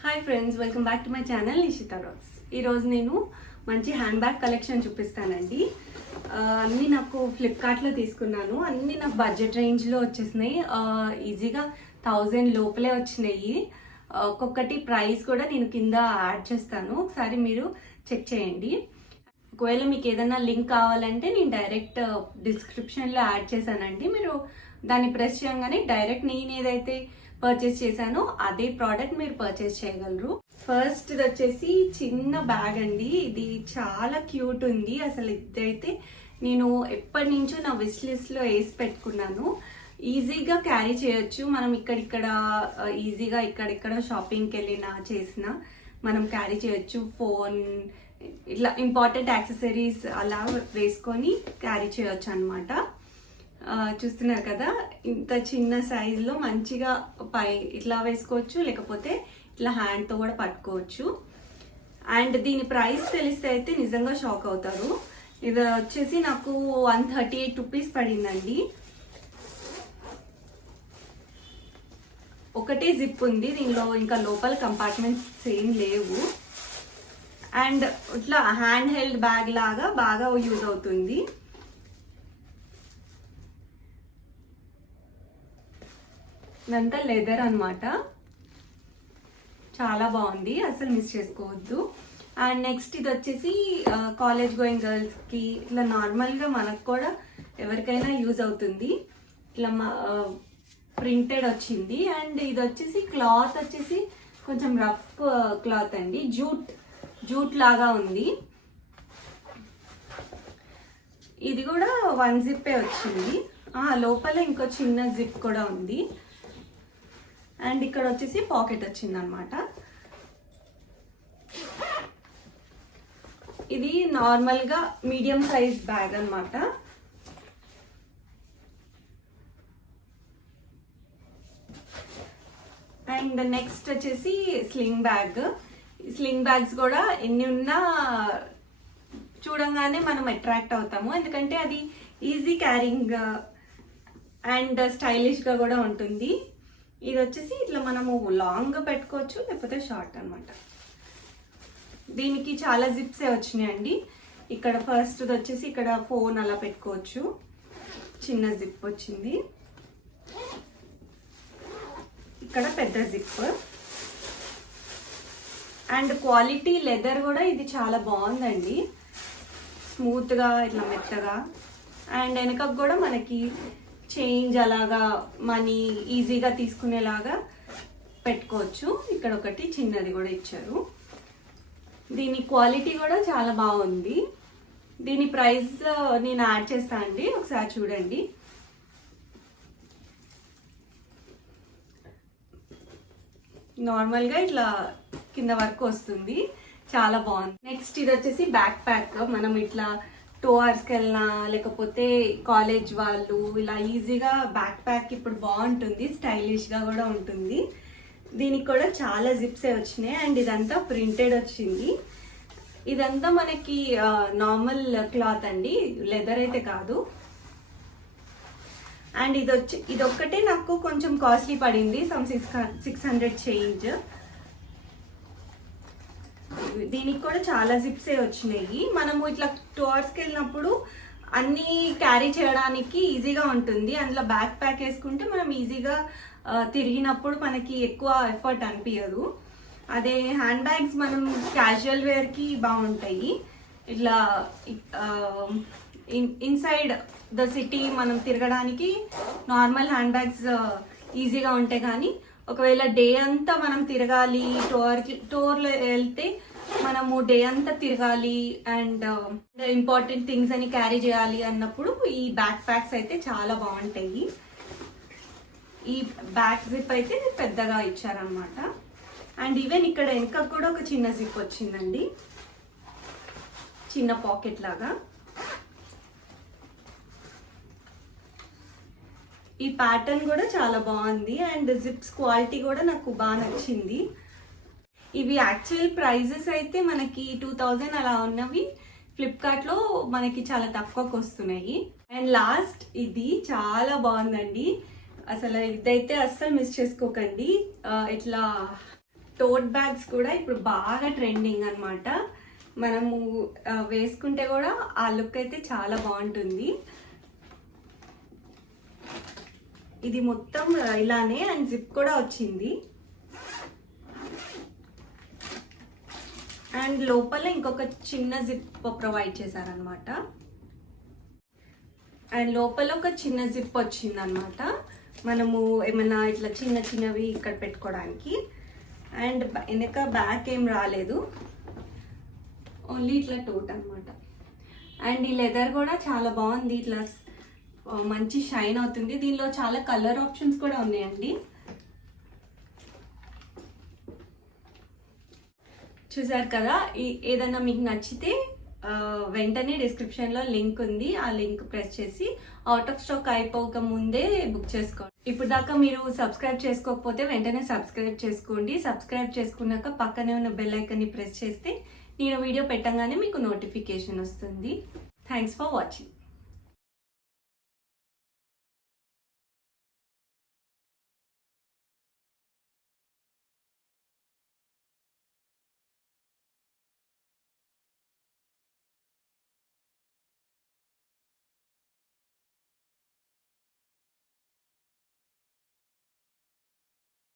Hi friends, welcome back to my channel Nishita rocks. ఈరోజు నేను మంచి హ్యాండ్ బ్యాగ్ కలెక్షన్ చూపిస్తానండి. అన్నీ నాకు ఫ్లిప్కార్ట్లో తీసుకున్నాను. అన్నీ నాకు బడ్జెట్ రేంజ్లో వచ్చేసినాయి. ఈజీగా 1000 లోపలే వచ్చినాయి. ఒక్కొక్కటి ప్రైస్ కూడా నేను కింద యాడ్ చేస్తాను, ఒకసారి మీరు చెక్ చేయండి. ఒకవేళ మీకు ఏదైనా లింక్ కావాలంటే నేను డైరెక్ట్ డిస్క్రిప్షన్లో యాడ్ చేశానండి. మీరు దాన్ని ప్రెస్ చేయగానే డైరెక్ట్ నేను ఏదైతే పర్చేస్ చేశానో అదే ప్రోడక్ట్ మీరు పర్చేస్ చేయగలరు. ఫస్ట్ ఇది వచ్చేసి చిన్న బ్యాగ్ అండి. ఇది చాలా క్యూట్ ఉంది. అసలు ఇదైతే నేను ఎప్పటి నుంచో నా విష్ లిస్ట్లో వేసి పెట్టుకున్నాను. ఈజీగా క్యారీ చేయొచ్చు. మనం ఇక్కడిక్కడ ఈజీగా ఇక్కడిక్కడ షాపింగ్కి వెళ్ళినా చేసినా మనం క్యారీ చేయొచ్చు. ఫోన్, ఇట్లా ఇంపార్టెంట్ యాక్సెసరీస్ అలా వేసుకొని క్యారీ చేయొచ్చు అనమాట. చూస్తున్నారు కదా, ఇంత చిన్న సైజులో మంచిగా పై ఇట్లా వేసుకోవచ్చు, లేకపోతే ఇట్లా హ్యాండ్తో కూడా పట్టుకోవచ్చు. అండ్ దీని ప్రైస్ తెలిస్తే అయితే నిజంగా షాక్ అవుతారు. ఇది వచ్చేసి నాకు 138 రూపీస్ పడిందండి. ఒకటే జిప్ ఉంది దీనిలో, ఇంకా లోపల కంపార్ట్మెంట్స్ ఏం లేవు. అండ్ ఇట్లా హ్యాండ్ హెల్డ్ బ్యాగ్ లాగా బాగా యూజ్ అవుతుంది. ఇదంతా లెదర్ అనమాట. చాలా బాగుంది, అసలు మిస్ చేసుకోవద్దు. అండ్ నెక్స్ట్ ఇది వచ్చేసి కాలేజ్ గోయింగ్ గర్ల్స్కి ఇట్లా నార్మల్గా మనకు కూడా ఎవరికైనా యూజ్ అవుతుంది. ఇట్లా ప్రింటెడ్ వచ్చింది. అండ్ ఇది వచ్చేసి క్లాత్ వచ్చేసి కొంచెం రఫ్ క్లాత్ అండి, జూట్ లాగా ఉంది. ఇది కూడా 1 జిప్పే వచ్చింది. లోపల ఇంకో చిన్న జిప్ కూడా ఉంది. అండ్ ఇక్కడ వచ్చేసి పాకెట్ వచ్చింది అనమాట. ఇది నార్మల్గా మీడియం సైజ్ బ్యాగ్ అనమాట. అండ్ నెక్స్ట్ వచ్చేసి స్లింగ్ బ్యాగ్. స్లింగ్ బ్యాగ్స్ కూడా ఎన్ని ఉన్నా చూడంగానే మనం అట్రాక్ట్ అవుతాము, ఎందుకంటే అది ఈజీ క్యారింగ్ అండ్ స్టైలిష్గా కూడా ఉంటుంది. ఇది వచ్చేసి ఇట్లా మనము లాంగ్గా పెట్టుకోవచ్చు, లేకపోతే షార్ట్ అనమాట. దీనికి చాలా జిప్సే వచ్చినాయండి. ఇక్కడ ఫస్ట్ వచ్చేసి ఇక్కడ ఫోన్ అలా పెట్టుకోవచ్చు, చిన్న జిప్ వచ్చింది. ఇక్కడ పెద్ద జిప్. అండ్ క్వాలిటీ లెదర్ కూడా ఇది చాలా బాగుందండి, స్మూత్గా ఇట్లా మెత్తగా. అండ్ వెనకకు కూడా మనకి చేంజ్ అలాగా మనీ ఈజీగా తీసుకునేలాగా పెట్టుకోవచ్చు. ఇక్కడ ఒకటి చిన్నది కూడా ఇచ్చారు. దీని క్వాలిటీ కూడా చాలా బాగుంది. దీని ప్రైస్ నేను యాడ్ చేస్తాను అండి, ఒకసారి చూడండి. నార్మల్గా ఇట్లా కింద వరకు వస్తుంది, చాలా బాగుంది. నెక్స్ట్ ఇది వచ్చేసి బ్యాక్ ప్యాక్. మనం ఇట్లా 2 అవర్స్కి వెళ్ళినా, లేకపోతే కాలేజ్ వాళ్ళు ఇలా ఈజీగా బ్యాక్ ప్యాక్ ఇప్పుడు బాగుంటుంది, స్టైలిష్గా కూడా ఉంటుంది. దీనికి కూడా చాలా జిప్సే వచ్చినాయి. అండ్ ఇదంతా ప్రింటెడ్ వచ్చింది. ఇదంతా మనకి నార్మల్ క్లాత్ అండి, లెదర్ అయితే కాదు. అండ్ ఇదొక్కటే నాకు కొంచెం కాస్ట్లీ పడింది, సమ్ 600 చేంజ్. దీనికి కూడా చాలా జిప్సే వచ్చినాయి. మనము ఇట్లా 2 అవర్స్కి వెళ్ళినప్పుడు అన్నీ క్యారీ చేయడానికి ఈజీగా ఉంటుంది. అందులో బ్యాక్ ప్యాక్ వేసుకుంటే మనం ఈజీగా తిరిగినప్పుడు మనకి ఎక్కువ ఎఫర్ట్ అనిపించదు. అదే హ్యాండ్ బ్యాగ్స్ మనం క్యాజువల్ వేర్కి బాగుంటాయి. ఇట్లా ఇన్సైడ్ ద సిటీ మనం తిరగడానికి నార్మల్ హ్యాండ్ బ్యాగ్స్ ఈజీగా ఉంటాయి. కానీ ఒకవేళ డే అంతా మనం తిరగాలి, టూర్లో వెళ్తే మనము డే అంతా తిరగాలి అండ్ ఇంపార్టెంట్ థింగ్స్ అని క్యారీ చేయాలి అన్నప్పుడు ఈ బ్యాక్ ప్యాక్స్ అయితే చాలా బాగుంటాయి. ఈ బ్యాక్ జిప్ అయితే పెద్దగా ఇచ్చారనమాట. అండ్ ఈవెన్ ఇక్కడ వెనక కూడా ఒక చిన్న జిప్ వచ్చిందండి, చిన్న పాకెట్ లాగా. ఈ ప్యాటర్న్ కూడా చాలా బాగుంది. అండ్ జిప్స్ క్వాలిటీ కూడా నాకు బాగా నచ్చింది. ఇవి యాక్చువల్ ప్రైజెస్ అయితే మనకి 2000 అలా ఉన్నవి, ఫ్లిప్కార్ట్లో మనకి చాలా తక్కువకు వస్తున్నాయి. అండ్ లాస్ట్ ఇది చాలా బాగుందండి. అసలు ఇదైతే అస్సలు మిస్ చేసుకోకండి. ఇట్లా టోట్ బ్యాగ్స్ కూడా ఇప్పుడు బాగా ట్రెండింగ్ అన్నమాట. మనము వేసుకుంటే కూడా ఆ లుక్ అయితే చాలా బాగుంటుంది. ఇది మొత్తం ఇలానే అండ్ జిప్ కూడా వచ్చింది. అండ్ లోపల ఇంకొక చిన్న జిప్ ప్రొవైడ్ చేశారనమాట. అండ్ లోపల ఒక చిన్న జిప్ వచ్చింది అనమాట, మనము ఏమైనా ఇట్లా చిన్న చిన్నవి ఇక్కడ పెట్టుకోవడానికి. అండ్ వెనక బ్యాక్ ఏం రాలేదు, ఓన్లీ ఇట్లా టోట్ అనమాట. అండ్ ఈ లెదర్ కూడా చాలా బాగుంది, ఇట్లా మంచి షైన్ అవుతుంది. దీనిలో చాలా కలర్ ఆప్షన్స్ కూడా ఉన్నాయండి. చూసారు కదా, ఏదైనా మీకు నచ్చితే వెంటనే డిస్క్రిప్షన్లో లింక్ ఉంది, ఆ లింక్ ప్రెస్ చేసి అవుట్ ఆఫ్ స్టాక్ అయిపోక ముందే బుక్ చేసుకోండి. ఇప్పుడు దాకా మీరు సబ్స్క్రైబ్ చేసుకోకపోతే వెంటనే సబ్స్క్రైబ్ చేసుకోండి. సబ్స్క్రైబ్ చేసుకున్నాక పక్కనే ఉన్న బెల్ ఐకాన్ని ప్రెస్ చేస్తే నేను వీడియో పెట్టగానే మీకు నోటిఫికేషన్ వస్తుంది. Thanks for watching.